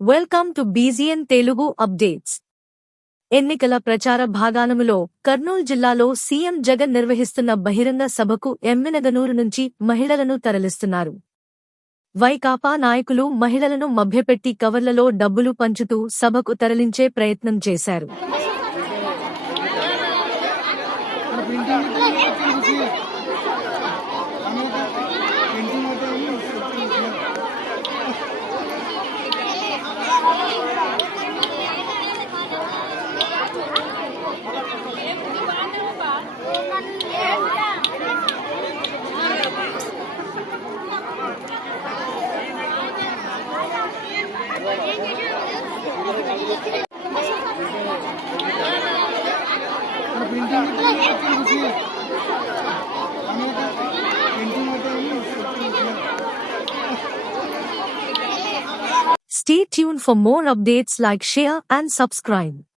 Welcome to బీజీఎన్ తెలుగు అప్డేట్స్. ఎన్నికల ప్రచార భాగానములో కర్నూలు జిల్లాలో సీఎం జగన్ నిర్వహిస్తున్న బహిరంగ సభకు ఎమ్మినగనూరు నుంచి మహిళలను తరలిస్తున్నారు. వైకాపా నాయకులు మహిళలను మభ్యపెట్టి కవర్లలో డబ్బులు పంచుతూ సభకు తరలించే ప్రయత్నం చేశారు. Stay tuned for more updates. Like, share and subscribe.